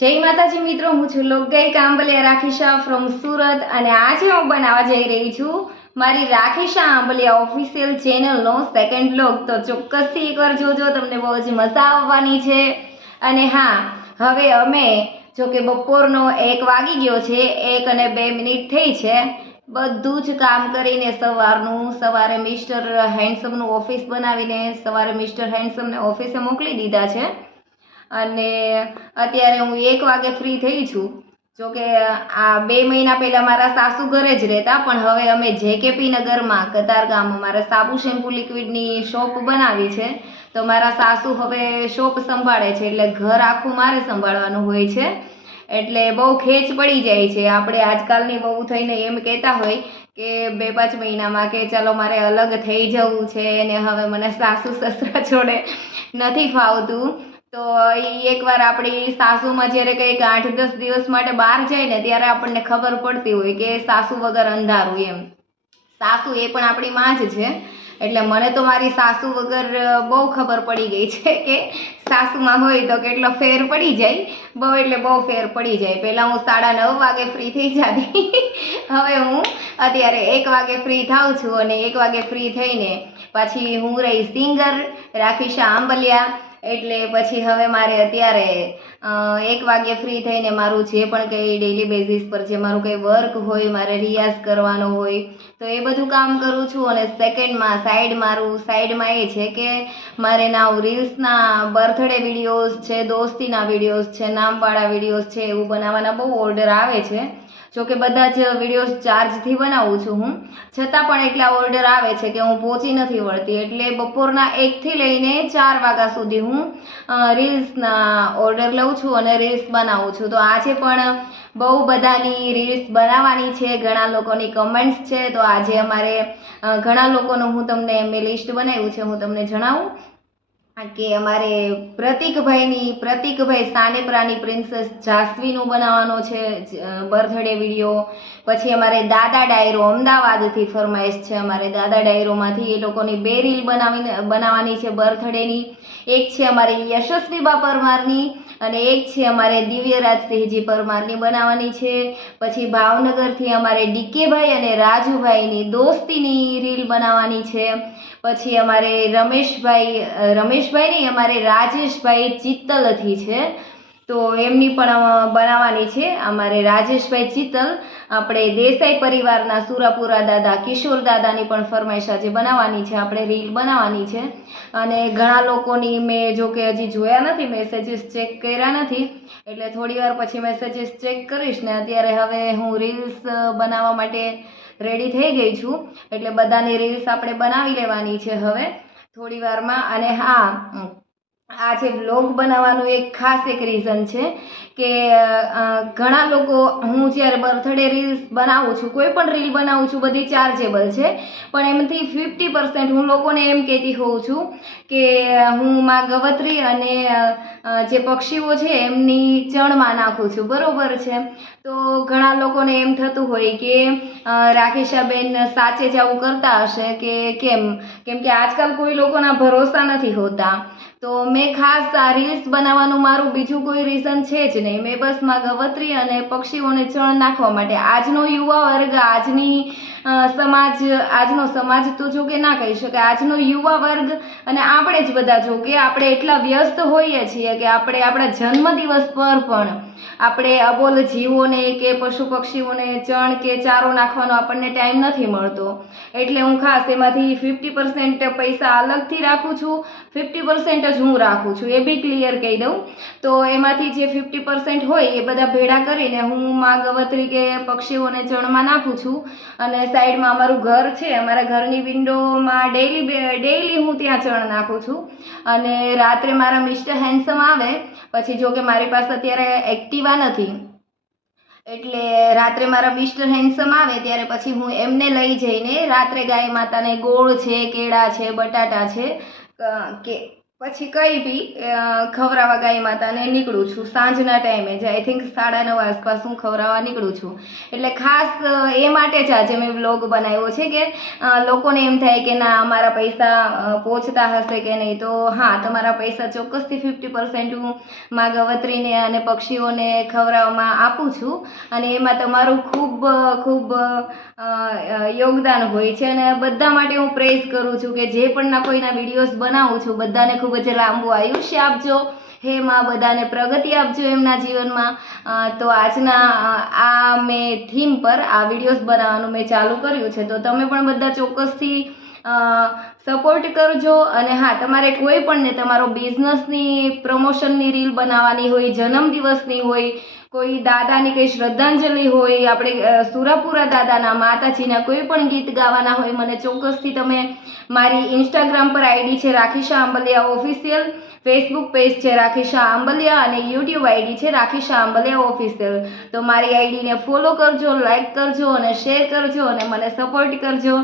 જય માતાજી મિત્રો, હું છું લોકગાયિક આંબલિયા રાખીશા ફ્રોમ સુરત અને આજે હું બનાવવા જઈ રહી છું મારી રાખીશા આંબલિયા ઓફિશિયલ ચેનલનો સેકન્ડ બ્લોગ। તો ચોક્કસથી એકવાર જોજો, તમને બહુ જ મજા આવવાની છે। અને હા, હવે અમે જો કે બપોરનો 1 વાગી ગયો છે, 1 અને 2 મિનિટ થઈ છે। બધું જ કામ કરીને સવારે મિસ્ટર હેન્ડસમનું ઓફિસ બનાવીને સવારે મિસ્ટર હેન્ડસમને ઓફિસે મોકલી દીધા છે અને અત્યારે હું 1 વાગે ફ્રી થઈ છું। જો કે આ 2 મહિના પહેલાં મારા સાસુ ઘરે જ રહેતા, પણ હવે અમે જેકેપી નગરમાં કતારગામમાં મારા સાબુ શેમ્પૂ લિક્વિડની શોપ બનાવી છે। તો મારા સાસુ હવે શોપ સંભાળે છે, એટલે ઘર આખું મારે સંભાળવાનું હોય છે, એટલે બહુ ખેંચ પડી જાય છે। આપણે આજકાલની બહુ થઈને એમ કહેતા હોય કે 2-5 મહિનામાં કે ચાલો મારે અલગ થઈ જવું છે ને હવે મને સાસુ સસરા જોડે નથી ફાવતું। તો એકવાર આપણી સાસુમાં જ્યારે કંઈક 8-10 દિવસ માટે બહાર જાય ને ત્યારે આપણને ખબર પડતી હોય કે સાસુ વગર અંધારું એમ। સાસુ એ પણ આપણી માં જ છે, એટલે મને તો મારી સાસુ વગર બહુ ખબર પડી ગઈ છે કે સાસુમાં હોય તો કેટલો ફેર પડી જાય, બહુ એટલે બહુ ફેર પડી જાય। પહેલાં હું 9:30 વાગે ફ્રી થઈ જતી, હવે હું અત્યારે 1 વાગે ફ્રી થાઉં છું અને 1 વાગે ફ્રી થઈને પાછી હું રહી સિંગર રાખીશા આંબલિયા। એટલે પછી હવે મારે અત્યારે 1 વાગે ફ્રી થઈને મારું જે પણ કંઈ ડેલી બેઝિસ પર જે મારું કંઈ વર્ક હોય, મારે રિયાઝ કરવાનો હોય તો એ બધું કામ કરું છું। અને સેકન્ડમાં સાઈડમાં એ છે કે મારે નાવ રીલ્સના બર્થડે વિડીયોઝ છે, દોસ્તીના વિડીયોઝ છે, નામવાળા વિડીયોઝ છે, એવું બનાવવાના બહુ ઓર્ડર આવે છે। જો કે બધા જ વિડીયોઝ ચાર્જથી બનાવું છું હું, છતાં પણ એટલા ઓર્ડર આવે છે કે હું પહોંચી નથી વળતી। એટલે બપોરના 1થી લઈને 4 વાગ્યા સુધી હું રીલ્સના ઓર્ડર લઉં છું અને રીલ્સ બનાવું છું। તો આજે પણ બહુ બધાની રીલ્સ બનાવવાની છે, ઘણા લોકોની કમેન્ટ્સ છે, તો આજે અમારે ઘણા લોકોનું હું તમને મેં લિસ્ટ બનાવ્યું છે, હું તમને જણાવું કે અમારે પ્રતિકભાઈ સાનેપરાની પ્રિન્સેસ જાસ્વીનું બનાવવાનો છે બર્થડે વિડીયો। પછી અમારે દાદા ડાયરો અમદાવાદથી ફરમાઈશ છે, અમારે દાદા ડાયરોમાંથી એ લોકોની 2 રીલ બનાવવાની છે બર્થડેની। એક છે અમારી યશસ્વીબા પરમારની અને એક છે અમારે દિવ્યરાજસિંહજી પરમારની બનાવવાની છે। પછી ભાવનગરથી અમારે ડીકેભાઈ અને રાજુભાઈની દોસ્તીની રીલ બનાવવાની છે। પછી અમારે રમેશભાઈ નહીં, અમારે રાજેશભાઈ ચિત્તલથી છે, તો એમની પણ બનાવવાની છે। અમારે રાજેશભાઈ ચિત્તલ આપણે દેસાઈ પરિવારના સુરાપુરા દાદા કિશોર દાદાની પણ ફરમાઈશ આજે બનાવવાની છે, આપણે રીલ બનાવવાની છે। અને ઘણા લોકોની મેં જો કે હજી જોયા નથી, મેસેજીસ ચેક કર્યા નથી, એટલે થોડી વાર પછી મેસેજીસ ચેક કરીશ ને અત્યારે હવે હું રીલ્સ બનાવવા માટે રેડી થઈ ગઈ છું, એટલે બધાની રીલ્સ આપણે બનાવી લેવાની છે હવે થોડી વારમાં। અને હા, આજે બ્લોગ બનાવવાનું ખાસ એક રીઝન છે કે ઘણા લોકો, હું જ્યારે બર્થડે રીલ્સ બનાવું છું, કોઈ પણ રીલ બનાવું છું, બધી ચાર્જેબલ છે, પણ એમાંથી 50% હું લોકોને એમ કહેતી હોઉં છું કે હું માં ગવત્રી અને જે પક્ષીઓ છે એમની ચણમાં નાખું છું, બરોબર છે। તો ઘણા લોકોને એમ થતું હોય કે રાખીશાબેન સાચે જ આવું કરતા હશે કે કેમ કે આજકાલ કોઈ લોકોના ભરોસા નથી હોતા। તો મેં ખાસ આ રીલ્સ બનાવવાનું મારું બીજું કોઈ રીઝન છે જ નહીં, મેં બસ માં ગવત્રી અને પક્ષીઓને ચણ નાખવા માટે આજનો યુવા વર્ગ, આજનો સમાજ તો જો કે ના કહી શકાય, આજનો યુવા વર્ગ અને આપણે જ બધા જો કે આપણે એટલા વ્યસ્ત હોઈએ છીએ કે આપણે આપણા જન્મદિવસ પર પણ આપણે અબોલ જીવોને કે પશુ પક્ષીઓને ચણ કે ચારો નાખવાનો આપણને ટાઈમ નથી મળતો। એટલે હું ખાસ એમાંથી 50% પૈસા અલગથી રાખું છું, 50% જ હું રાખું છું, એ બી ક્લિયર કહી દઉં। તો એમાંથી જે 50% હોય એ બધા ભેળા કરીને હું માં ગવત્રી કે પક્ષીઓને ચણમાં નાખું છું। અને સાઈડમાં અમારું ઘર છે, અમારા ઘરની વિન્ડોમાં ડેઈલી હું ત્યાં ચણ નાખું છું। અને રાત્રે મારા મિસ્ટર હેન્ડસમ આવે પછી, જો કે મારી પાસે અત્યારે એક્ટિવા નથી, એટલે રાત્રે મારા મિસ્ટર હેન્ડસમ આવે ત્યારે પછી હું એમને લઈ જઈને રાત્રે ગાય માતાને ગોળ છે, કેળા છે, બટાટા છે કે પછી કઈ બી ખવડાવવા ગાય માતાને નીકળું છું સાંજના ટાઈમે જ. આઈ થિંક 9:30 આસપાસ હું ખવડાવવા નીકળું છું. એટલે ખાસ એ માટે જ આજે મેં વ્લોગ બનાવ્યો છે કે લોકોને એમ થાય કે ના અમારા પૈસા પહોંચતા હશે કે નહીં. તો હા, તમારા પૈસા ચોક્કસથી 50% હું માં ગવત્રીને અને પક્ષીઓને ખવડાવવામાં આપું છું. અને એમાં તમારું ખૂબ ખૂબ યોગદાન હોય છે. અને બધા માટે હું પ્રેઝ કરું છું કે જે પણ કોઈના વિડીયોઝ બનાવું છું બધાને ખૂબ જ લાંબુ આયુષ્ય આપજો. હે માં બધાને પ્રગતિ આપજો એમના જીવનમાં. તો આજના આ મેં થીમ પર આ વિડીયોઝ બનાવવાનું મેં ચાલુ કર્યું છે. તો તમે પણ બધા ચોક્કસથી સપોર્ટ કરજો. અને હા, તમારે કોઈ પણ ને તમારો બિઝનેસની પ્રમોશનની રીલ બનાવવાની હોય, જન્મદિવસની હોય, કોઈ દાદાની કંઈ શ્રદ્ધાંજલિ હોય, આપણે સુરાપુરા દાદાના માતાજીના કોઈ પણ ગીત ગાવાના હોય, મને ચોક્કસથી તમે મારી ઇન્સ્ટાગ્રામ પર આઈડી છે રાખીશા આંબલિયા ઓફિશિયલ, ફેસબુક પેજ છે રાખીશા આંબલિયા અને યુટ્યુબ આઈડી છે રાખીશા આંબલિયા ઓફિશિયલ. તો મારી આઈડીને ફોલો કરજો, લાઈક કરજો અને શેર કરજો અને મને સપોર્ટ કરજો.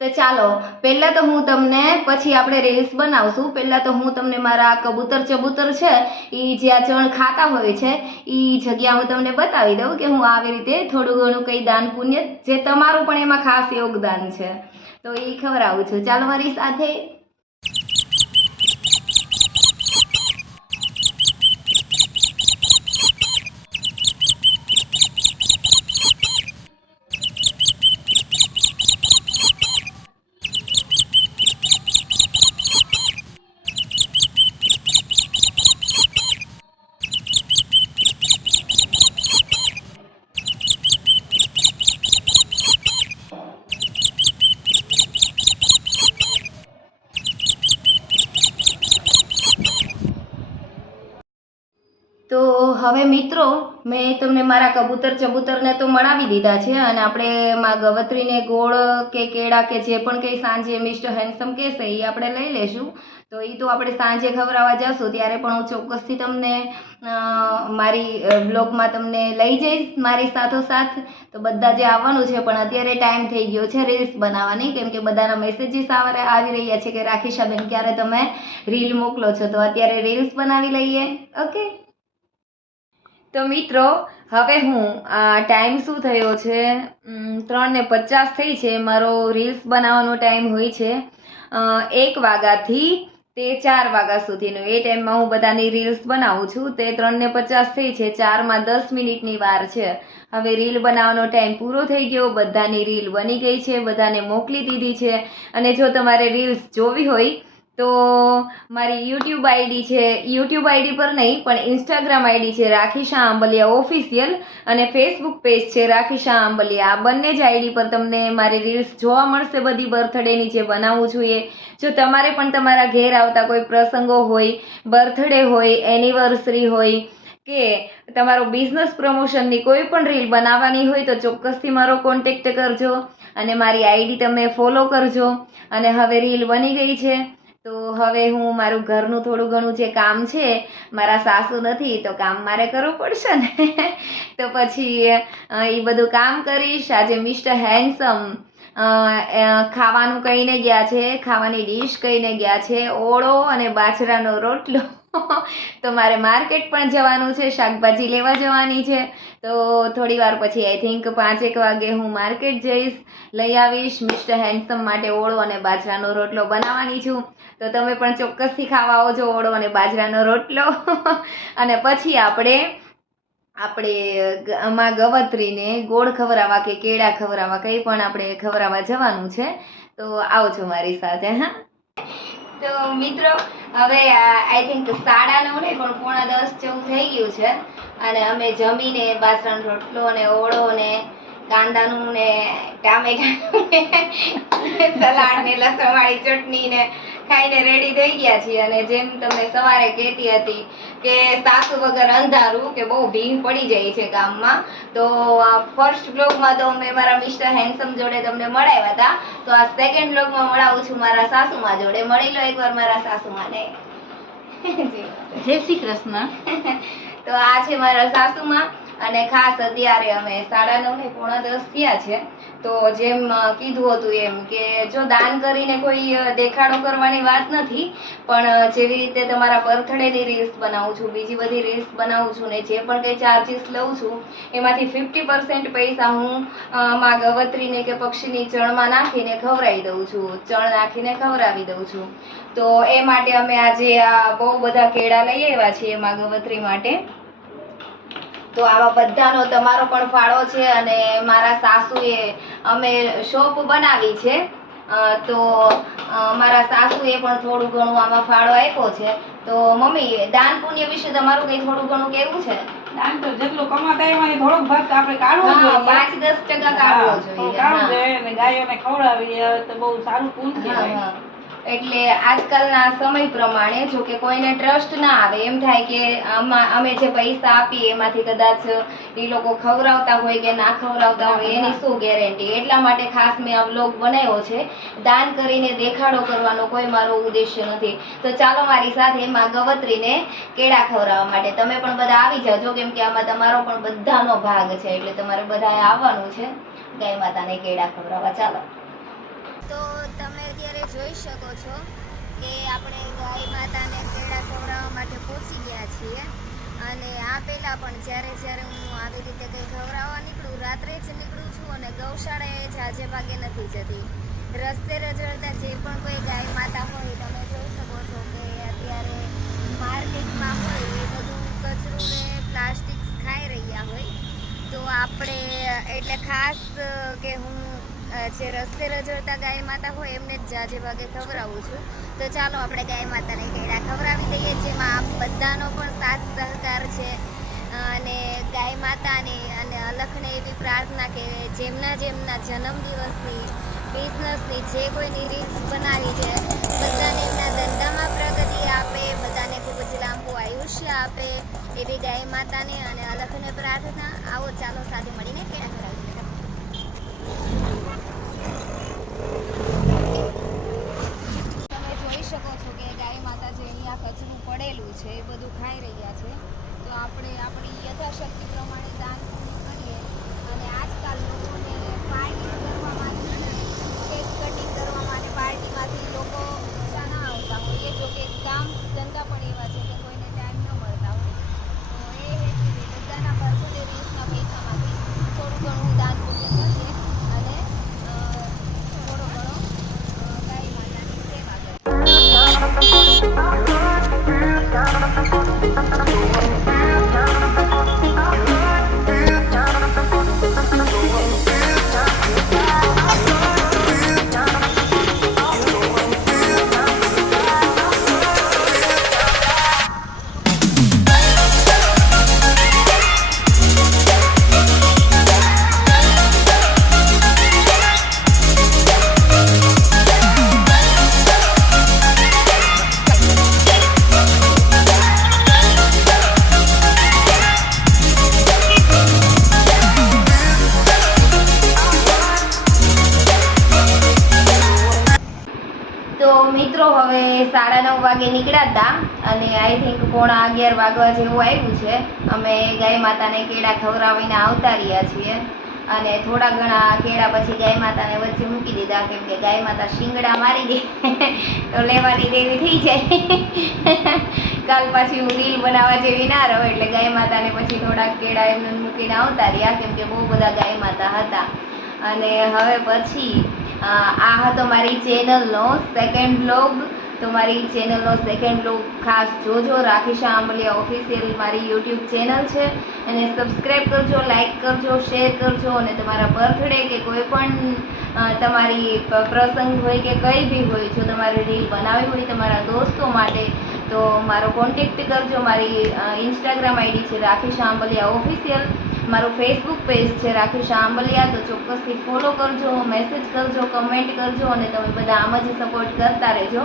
તો ચાલો, પહેલાં તો હું તમને, પછી આપણે રીલ્સ બનાવશું, પહેલાં તો હું તમને મારા કબૂતર ચબૂતર છે એ જ્યાં ચણ ખાતા હોય છે એ જગ્યા હું તમને બતાવી દઉં કે હું આવી રીતે થોડું ઘણું કંઈ દાન પુણ્ય જે તમારું પણ એમાં ખાસ યોગદાન છે તો એ ખવડાવું છું. ચાલો મારી સાથે. તો હવે મિત્રો, મેં તમને મારા કબૂતર ચબૂતરને તો મળાવી દીધા છે અને આપણે માં ગવત્રીને ગોળ કે કેળા કે જે પણ કંઈ સાંજે મિસ્ટર હેન્ડસમ કહેશે એ આપણે લઈ લેશું. તો એ તો આપણે સાંજે ખવડાવવા જશું ત્યારે પણ હું ચોક્કસથી તમને મારી બ્લોગમાં તમને લઈ જઈશ મારી સાથોસાથ. તો બધા જે આવવાનું છે, પણ અત્યારે ટાઈમ થઈ ગયો છે રીલ્સ બનાવવાની, કેમ કે બધાના મેસેજીસ આવી રહ્યા છે કે રાખીશાબેન ક્યારે તમે રીલ મોકલો છો. તો અત્યારે રીલ્સ બનાવી લઈએ. ઓકે, તો મિત્રો હવે હું ટાઈમ શું થયો છે, 3:50 થઈ છે. મારો રીલ્સ બનાવવાનો ટાઈમ હોય છે 1 વાગ્યાથી તે 4 વાગ્યા સુધીનો. એ ટાઈમમાં હું બધાની રીલ્સ બનાવું છું. તે 3:50 થઈ છે, 4માં 10 મિનિટની વાર છે. હવે રીલ બનાવવાનો ટાઈમ પૂરો થઈ ગયો. બધાની રીલ બની ગઈ છે, બધાને મોકલી દીધી છે. અને જો તમારે રીલ્સ જોવી હોય તો મારી યુટ્યુબ આઈડી છે, યુટ્યુબ આઈડી પર નહીં પણ ઇન્સ્ટાગ્રામ આઈડી છે રાખીશા આંબલિયા ઓફિશિયલ અને ફેસબુક પેજ છે રાખીશા આંબલિયા. આ બંને જ આઈડી પર તમને મારી રીલ્સ જોવા મળશે, બધી બર્થડેની જે બનાવું છું એ. જો તમારે પણ તમારા ઘેર આવતા કોઈ પ્રસંગો હોય, બર્થડે હોય, એનિવર્સરી હોય કે તમારો બિઝનેસ પ્રમોશનની કોઈ પણ રીલ બનાવવાની હોય તો ચોક્કસથી મારો કોન્ટેક્ટ કરજો અને મારી આઈડી તમે ફોલો કરજો. અને હવે રીલ બની ગઈ છે તો હવે હું મારું ઘરનું થોડું ઘણું જે કામ છે, મારા સાસુ નથી તો કામ મારે કરવું પડશે ને તો પછી એ બધું કામ કરીશ. આજે મિસ્ટર હેન્ડસમ ખાવાનું કહીને ગયા છે, ખાવાની ડીશ કહીને ગયા છે ઓળો અને બાજરાનો રોટલો. તો મારે માર્કેટ પણ જવાનું છે, શાકભાજી લેવા જવાની છે. તો થોડી વાર પછી આઈ થિંક 5-1 વાગે હું માર્કેટ જઈશ, લઈ આવીશ. મિસ્ટર હેન્ડસમ માટે ઓળો અને બાજરાનો રોટલો બનાવવાની છું. તો તમે પણ ચોક્કસથી ખાવા આવજો ઓળો અને બાજરાનો રોટલો. અને પછી આપણે માં ગવત્રીને ગોળ ખવડાવવા કે કેળા ખવડાવવા કંઈ પણ આપણે ખવડાવવા જવાનું છે. તો આવજો મારી સાથે. હા, તો મિત્રો હવે આઈ થિંક 9:30 નહીં પણ 9:45 જેવું થઈ ગયું છે. અને અમે જમીને બાજરાનો રોટલો અને ઓળો ને કાંદાનું ને ટામેટાનું ને સલાડ ને લસણવાળી ચટણી ને ખાઈને રેડી થઈ ગયા છીએ. અને જેમ તમને સવારે કહેતી હતી કે સાસુ વગર અંધારું, કે બહુ ભીંગ પડી જાય છે ગામમાં. તો ફર્સ્ટ બ્લોગમાં તો મેં મારા મિસ્ટર હેન્ડસમ જોડે તમને મળાવ્યા હતા. તો આ સેકન્ડ બ્લોગમાં મળાવું છું મારા સાસુમાં જોડે. મળી લો એકવાર મારા સાસુમાને. જય શ્રી કૃષ્ણ. તો આ છે મારા સાસુમાં અને ખાસ અત્યારે અમે 9:30 ને 9:45 થયા છે. તો જેમ કીધું હતું એમ કે જો દાન કરીને કોઈ દેખાડો કરવાની વાત નથી, પણ જેવી રીતે તમારા બર્થડેની રીલ્સ બનાવું છું, બીજી બધી રીલ્સ બનાવું છું ને જે પણ કંઈ ચાર્જીસ લઉં છું એમાંથી 50% પૈસા હું માં ગવત્રીને કે પક્ષીની ચણમાં નાખીને ખવડાવી દઉં છું, ચણ નાખીને ખવડાવી દઉં છું. તો એ માટે અમે આજે આ બહુ બધા કેળા લઈ આવ્યા છીએ માં ગવત્રી માટે. તો આવા બધાનો તમારો પણ ફાળો છે. અને મારા સાસુએ અમે શોપ બનાવી છે, તો મારા સાસુએ પણ થોડું ઘણું આમાં ફાળો આપ્યો છે. તો મમ્મી, દાન પુણ્ય વિશે તમારું કંઈ થોડું ઘણું કેવું છે? દાન તો જેટલું કમાતા એમાંથી થોડોક ભાગ આપણે કાઢવો જોઈએ. 5-10% કાઢવો જોઈએ. કાઢવું જોઈએ અને ગાયોને ખવડાવીએ તો બહુ સારું પુણ્ય કહેવાય. એટલે આજકાલના સમય પ્રમાણે જો કે કોઈને ટ્રસ્ટ ના આવે, એમ થાય કે અમે જે પૈસા આપીએ એમાંથી કદાચ એ લોકો ખવડાવતા હોય કે ના ખવડાવતા હોય એની શું ગેરંટી. એટલા માટે ખાસ મેં આ વ્લોગ બનાવ્યો છે. દાન કરીને દેખાડો કરવાનો કોઈ મારો ઉદ્દેશ્ય નથી. તો ચાલો મારી સાથે માં ગવત્રીને કેળા ખવડાવવા માટે તમે પણ બધા આવી જાજો, કેમ કે આમાં તમારો પણ બધાનો ભાગ છે. એટલે તમારે બધાએ આવવાનું છે ગાય માતાને કેળા ખવડાવવા. ચાલો. તો તમે અત્યારે જોઈ શકો છો કે આપણે ગાય માતાને કેળા ખવડાવવા માટે પહોંચી ગયા છીએ. અને આ પહેલાં પણ જ્યારે હું આવી રીતે કંઈ ખવડાવવા નીકળું, રાત્રે જ નીકળું છું અને ગૌશાળાએ ઝાઝે ભાગે નથી જતી. રસ્તે રજળતા જે પણ કોઈ ગાય માતા હોય, તમે જોઈ શકો છો કે અત્યારે માર્કેટમાં હોય એ બધું કચરું ને પ્લાસ્ટિક ખાઈ રહ્યા હોય. તો આપણે એટલે ખાસ કે હું જે રસ્તે રજળતા ગાય માતા હોય એમને જ ઝાઝે ભાગે ખવડાવું છું. તો ચાલો આપણે ગાય માતાને કેળા ખવડાવી દઈએ, જેમાં બધાનો પણ સાથ સહકાર છે. અને ગાય માતાની અને અલખને એવી પ્રાર્થના કે જેમના જન્મદિવસની, બિઝનેસની જે કોઈની રીલ્સ બનાવી છે બધાને એમના ધંધામાં પ્રગતિ આપે, બધાને ખૂબ જ લાંબુ આયુષ્ય આપે એવી ગાય માતાને અને અલખને પ્રાર્થના. આવો ચાલો સાથે મળીને કેળા ખવડાવીએ. તમે જોઈ શકો છો કે ગાય માતા જે અહીંયા કચરું પડેલું છે એ બધું ખાઈ રહ્યા છે. તો આપણે આપણી યથાશક્તિ પ્રમાણે દાન પુણ્ય કરીએ. અને આજકાલ લોકોને પાર્ટી કરવા માટે, કેક કટિંગ કરવા માટે પાર્ટીમાંથી લોકો ઈચ્છા ના આવતા હોય. જો કે કામ ધંધા પણ એવા છે કે કોઈને ટાઈમ ન મળતા હોય. તો એ હેતુથી બધાના બર્થડે રીલ્સના પૈસામાંથી થોડું ઘણું દાન પુણ્ય કરીએ અને થોડો ઘણો ગાય માતાની સેવા કરીએ. તો મિત્રો, હવે 9:30 વાગે નીકળ્યા હતા અને આઈ થિંક 11:15 વાગવા જેવું આવ્યું છે. અમે ગાય માતાને કેળા ખવડાવીને આવતા રહ્યા છીએ. અને થોડા ઘણા કેળા પછી ગાય માતાને વચ્ચે મૂકી દીધા, કેમ કે ગાય માતા શિંગડા મારી દે તો લેવાની દેવી થઈ જાય. કાલ પાછી હું રીલ બનાવવા જેવી ના રહો, એટલે ગાય માતાને પછી થોડાક કેળા એમને મૂકીને આવતા રહ્યા, કેમ કે બહુ બધા ગાય માતા હતા. અને હવે પછી આ હતો મારી ચેનલનો સેકન્ડ બ્લોગ. તો મારી ચેનલનો સેકન્ડ બ્લોગ ખાસ જોજો. રાખીશા આંબલિયા ઓફિશિયલ મારી યુટ્યુબ ચેનલ છે, એને સબસ્ક્રાઈબ કરજો, લાઈક કરજો, શેર કરજો. અને તમારા બર્થડે કે કોઈ પણ તમારી પ્રસંગ હોય કે કંઈ બી હોય, જો તમારી રીલ બનાવી હોય તમારા દોસ્તો માટે, તો મારો કોન્ટેક્ટ કરજો. મારી ઇન્સ્ટાગ્રામ આઈડી છે રાખીશા આંબલિયા ઓફિશિયલ, મારું ફેસબુક પેજ છે રાખીશા આંબલિયા. તો ચોક્કસથી ફોલો કરજો, મેસેજ કરજો, કમેન્ટ કરજો અને તમે બધા આમ જ સપોર્ટ કરતા રહેજો.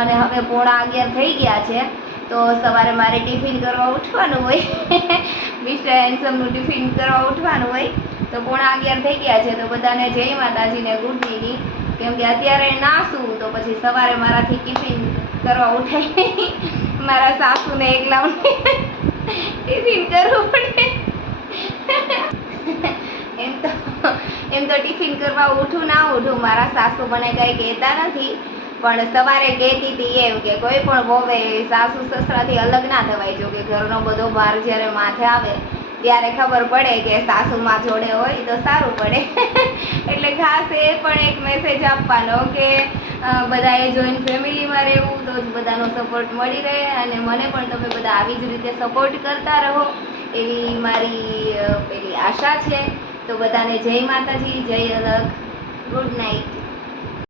અને હવે 11:15 થઈ ગયા છે, તો સવારે મારે ટિફિન કરવા ઉઠવાનું હોય. મિસ્ટર હેન્ડસમનું ટિફિન કરવા ઉઠવાનું હોય. તો 11:15 થઈ ગયા છે. તો બધાને જય માતાજીને ગુડ ઇવનિંગ. કેમ કે અત્યારે નાસું તો પછી સવારે મારાથી ટિફિન કરવા ઉઠાય. મારા સાસુને એકલાઓને ટિફિન કરવું પડે. એમ તો ટિફિન કરવા ઉઠું ના ઉઠું મારા સાસુ મને કઈ કહેતા નથી, પણ સવારે કહેતી હતી એમ કે કોઈ પણ વહુએ સાસુ સસરાથી અલગ ના થવાય. જો કે ઘરનો બધો ભાર જ્યારે માથે આવે ત્યારે ખબર પડે કે સાસુમાં જોડે હોય તો સારું પડે. એટલે ખાસ એ પણ એક મેસેજ આપવાનો કે બધાએ જોઈન્ટ ફેમિલીમાં રહેવું તો જ બધાનો સપોર્ટ મળી રહે, અને મને પણ તમે બધા આવી જ રીતે સપોર્ટ કરતા રહો એવી મારી પેલી આશા છે. તો બધાને જય માતાજી, જય અલગ, ગુડ નાઇટ.